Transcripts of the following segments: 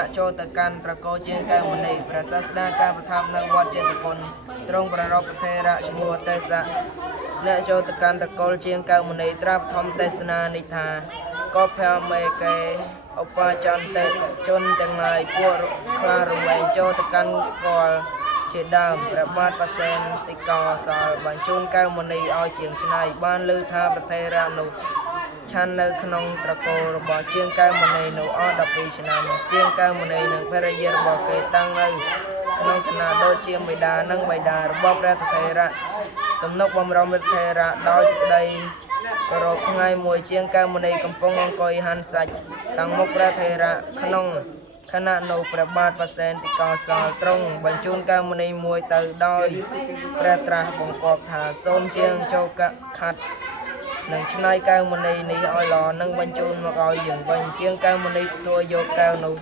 ระโจตกันตะโกเจียงแก้วมณีประศาสดาการประทับในวัดเจตุพนตรงประรบเทระชมัวเตสะเนโจตกันตะโกเจียงแก้วมณีตราบทอมเตสนานิธาก็พยาเมเกอุปาจันเตจนแต่งลายพวกคลารุงแวงโจตกันกอลเชดามประบาดประเซนติกอสาบัญชุนแก้วมณีเอาเจียงชนายบ้านลือทาประเทระนุชันในขนมตะโกระบาเชียงแก้วมณีนุอดับปีชนามเชียงแก้วมณีหนึ่งเพรเยระบาเกตังในขนมขนาดโดเชียงใบดานั่งใบดาระบาประเทระตำนกบำรมประเทระดอยสุดใดกรบไงมวยเชียงแก้วมณีกำปององกอยหันสัจตังมกประเทระขนมขณะโนประบาดประเซนติกาสาตรงบรรจุนแก้วมณีมวยเตอดอยประตราบงกอบถาส้มเชียงโจกะขัดหนึ่งชนายแก้วมณีนี้อ้อยหล่อนั่งบรรจุนมาอ้อยอย่างบรรเชียงแก้วมณีตัวโยกแก้วนุ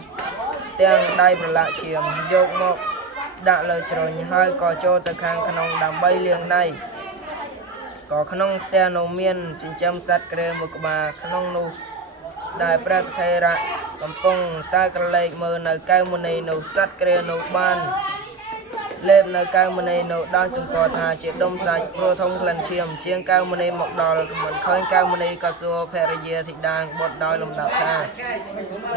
เตียงได้ประละเฉียมโยกมกด่าเลยจรอยให้ก่อโจตะคางขนมดำใบเลี้ยงในก่อขนมเตียนโนเมียนจินจำสัตว์เกรมุกบาขนมนูได้ประเทระกำปงใต้กระเลกมือในแก้วมณีนูสัตว์เกรนุบ้านเล็บในแก้วมณีนูได้สมกอธาเจ็ดดมสัจโปรทงพลันเชียมเชียงแก้วมณีหมกดอลเหมือนเคยแก้วมณีกระสัวเพรเยธิดางบดดอยลำดับท่า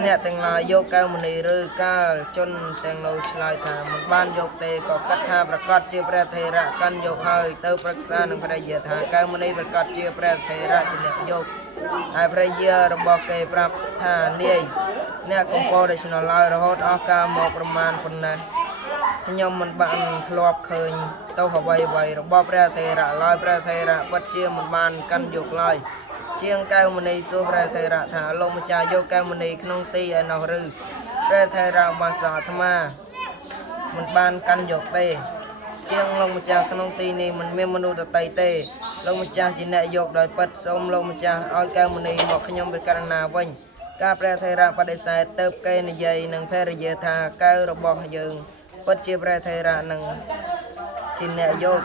เนี่ยแต่งลายโยกแก้วมณีหรือก้าจนแต่งนูชลายธามันบ้านโยกเตะก็กัดท่าประกอบเจียประเทระกันโยกเฮยเติมปรักษาหนึ่งเพรเยธาแก้วมณีประกอบเจียประเทระจิเนโยกไอเพรเยระบอกเกปรับท่าเนี่ยเนี่ยกงโปได้ชนะลายระหดอากาหมอกประมาณคนนั้นยมมันบานทลอบเคยเต้าหวัยวัยระบอบประเทระลอยประเทระวัดเชียมันบานกันโยกลอยเชียงแก้วมณีสู้ประเทระถาลงมาจ่ายโยกแก้วมณีขนมตีไอนอรือประเทระมาสาธมามันบานกันโยกเตเชียงลงมาจ่าขนมตีนี่มันเมียมนุษย์ไตเตลงมาจ่าจีเนยโยกโดยปัดส้มลงมาจ่าเอาแก้วมณีหมอกขยมเป็นการนาวันกาประเทระปฏิเสธเติบเกยในใยหนังเพรเยธาแก้วระบอกยืงปัจเจประเทระหนึ่งจินเนยโยก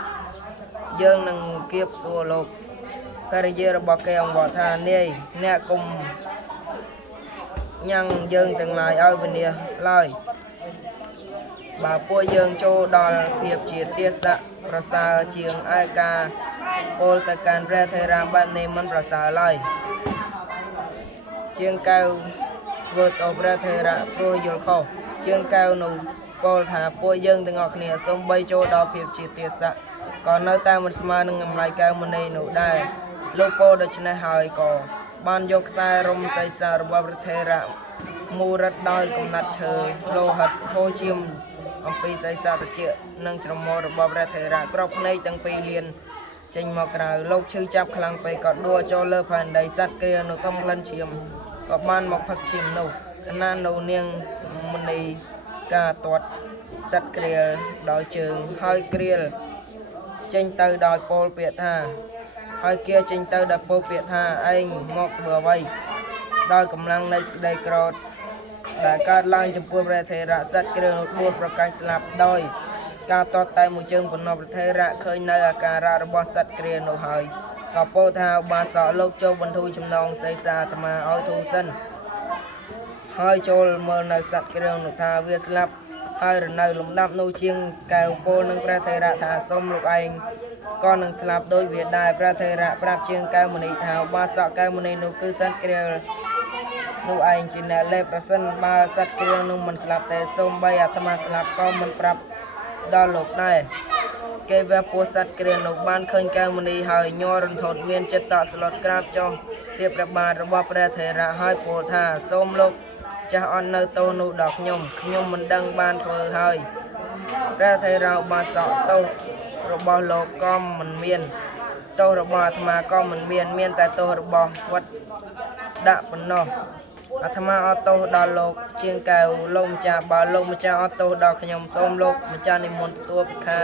ยืงหนึ่งเก็บสัวโลกเพรเยระบอกแกงบ่อทานเนี่ยเนกุมยังยืงtừngลายเอาเป็นเนี่ยลอยบ่าปัวยืงโจดอลเพียบเจียเตียสะประสาเชียงไอกาโอลตะการประเทระบ้านในมันประสาลอยเชียงแก้วเวิร์ดอประเทระโปรยลเข้าเชียงแก้วหนุ่มก็ถาปัวยืงទាំងអស់គ្នាសូមបីចូលដល់ភាពជាទាស័កក៏នៅតែមិនស្មើនឹងតម្លៃកែវមณีនោះដែរលោកពោដូច្នេះហើយក៏បានយកខ្សែរំសីសារបស់ប្រធេរៈមូរិតដោយកំណាត់ឈើលោហិតហូរឈាមអំពីសីសាត្រជានិងច្រមុះរបស់ប្រធេរៈក្របភ្នែកទាំងពីរលៀនចេញមកក្រៅលោកឈឺចាប់ខ្លាំងពេកក៏ដួលចូលលើផែនដីសត្វគ្រានោះធំក្លិនឈាមក៏បានមកផឹកឈាមនោះខណៈនោះនាងមณีការទាត់សัตว์គ្រាលដោយជើងហើយគ្រាលចេញទៅដោយពោលពាក្យថាហើយគេចេញទៅដោយពោលពាក្យថាឯងមកធ្វើអ្វីដោយកម្លាំងនៃសេចក្តីក្រោធដែលកើតឡើងចំពោះព្រះថេរៈសัตว์គ្រាលនោះដួលប្រកាច់ស្លាប់ដោយការទាត់តែមួយជើងបំណប់ព្រះថេរៈឃើញនៅអាការៈរបស់សัตว์គ្រាលនោះហើយក៏ពោលថាឧបាសកលោកចូលបន្ធូរចំណងសេសាអាត្មាឲ្យធូរសិនហើយចូលមើលនៅសัตว์គ្រាលនោះថាវាស្លាប់ហើយរនៅលំដាប់នោះជាងកែវពោលនឹងព្រះថេរៈថាសូមលោកឯងក៏នឹងស្លាប់ដោយវាដែរព្រះថេរៈប្រាប់ជាងកែវមณีថាឧបាសកកែវមณีនោះគឺសត្វគ្រាលនោះឯងជាអ្នកលេបប្រសិនបើសត្វគ្រាលនោះមិនស្លាប់ទេសូមបីអាត្មាស្លាប់ក៏មិនប្រាប់ដល់លោកដែរគេវះពោះសត្វគ្រាលនោះបានឃើញកែវមณีហើយញ័ររន្ធត់មានចិត្តតស្លុតក្រាបចុះទាបព្រះបាទរបស់ព្រះថេរៈហើយពោលថាសូមលោកចាស់អន់នៅតោនោះដល់ខ្ញុំមិនដឹងបានធ្វើហើយព្រះថេរៈឧបាសកតោរបស់លោកក៏មិនមានតោរបស់អាត្មាក៏មិនមានតែតោរបស់វត្តដាក់ប៉ុណ្ណោះអាត្មាអត់តោដល់លោកជាងកែវលោកម្ចាស់បើលោកម្ចាស់អត់តោដល់ខ្ញុំសូមលោកម្ចាស់និមន្តទទួលពិខា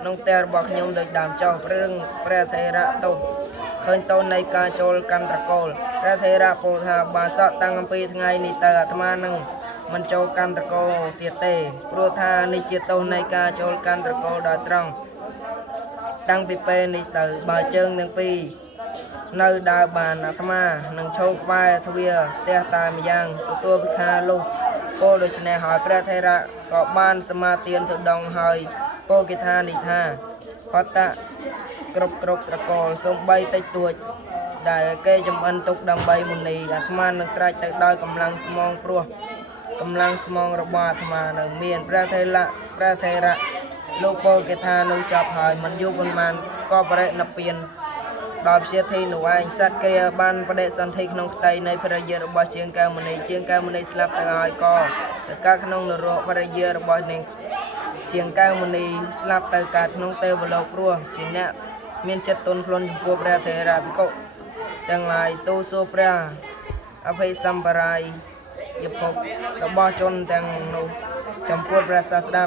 ក្នុងផ្ទះរបស់ខ្ញុំដោយដើមចោលរឿងព្រះថេរៈតោឃើញតោនៃការចូលកាន់ត្រកូលព្រះថេរៈពោលថាបាសកតាំងអំពីថ្ងៃនេះទៅអាត្មានឹងមិនចូលកាន់ត្រកូលទៀតទេព្រោះថានេះជាទោសនៃការចូលកាន់ត្រកូលដោយត្រង់តាំងពីពេលនេះទៅបើជើងទាំងពីរនៅដើរបានអាត្មានឹងឈោកបែរទ្វារផ្ទះតែម្យ៉ាងទទួលពិខាលុះ ពោលដូច្នេះហើយព្រះថេរៈក៏បានសមាទានទៅដងហើយពោលគេថានេះថាផតៈគ្រប់ត្រកូលសូម្បីតិចតួចដែលគេចំអិនទុកដើម្បីមុនីអាត្មានឹងត្រាច់ទៅដោយកម្លាំងស្មងព្រោះកម្លាំងស្មងរបស់អាត្មានៅមានព្រះថេរៈលោកពោលគេថានោះចប់ហើយមិនយូរប៉ុន្មានក៏បរិណិព្វានដល់ព្យាធិនោះឯងសត្វគ្រាបានបដិសន្ធិក្នុងផ្ទៃនៃភរិយារបស់ជាងកែវមณีស្លាប់ទៅហើយក៏ទៅកើតក្នុងនរកភរិយារបស់នាងជាងកែវមณีស្លាប់ទៅកើតក្នុងទេវលោកព្រោះជាអ្នកមានចិត្តទន់ភ្លន់ចំពោះព្រះថេរៈភិក្ខុទាំងឡាយទូសួរព្រះអភ័យសម្បរាយយភពរបស់ជនទាំងនោះចំពោះព្រះសាស្តា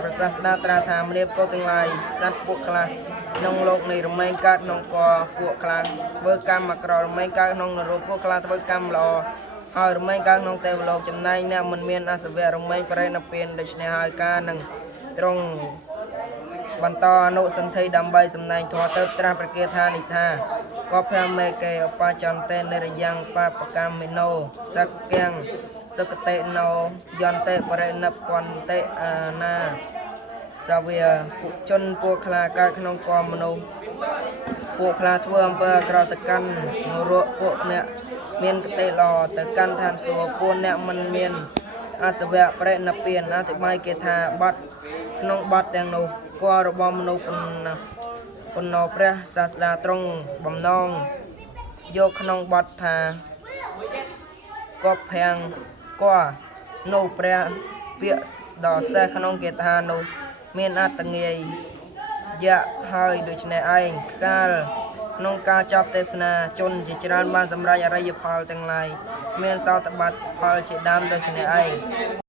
ត្រាថាមនាបកុទាំងឡាយសត្វពួកខ្លះក្នុងលោកនេះរមែងកើតក្នុងកពួកខ្លះធ្វើកម្មអាក្រក់រមែងកើតក្នុងនរកពួកខ្លះធ្វើកម្មល្អហើយរមែងកើតក្នុងទេវលោកចំណែកអ្នកមិនមានអសវៈរមែងបរិណិព្វានដូច្នេះហើយការនឹងត្រង់បន្តអនុសន្ធិដើម្បីសម្ដែងធម៌ទៅត្រាស់ប្រកាសថានេះថាក៏ភមេកេឧបចន្តេនិរយ៉ាងបបកម្មមិណោសក្យ៉ាងសុគតិណោយន្តេបរិណិព្វន្តេអាណាសាវាជនពួកខ្លះកើតក្នុងគមមនុស្សពួកខ្លះធ្វើអំពើអាក្រក់ទៅកាន់នរកពួកអ្នកមានគតិល្អទៅកាន់ឋានសួគ៌ពួកអ្នកមិនមានអសវៈបរិណិព្វានអធិប្បាយគេថាបត់ក្នុងបត់ទាំងនោះគររបស់មនុស្សប៉ុណ្ណោព្រះសាស្តាត្រង់បំណងយកក្នុងបត់ថាកបភាំងគរនោះព្រះពាក្យដ៏សេះក្នុងគេថានោះមានអត្តងាយយៈហើយដូច្នេះឯងកាលក្នុងការចប់ទេសនាជនជាច្រើនបានសម្រេចអរិយផលទាំងឡាយមានសោតបត្តិផលជាដើមដូច្នេះឯង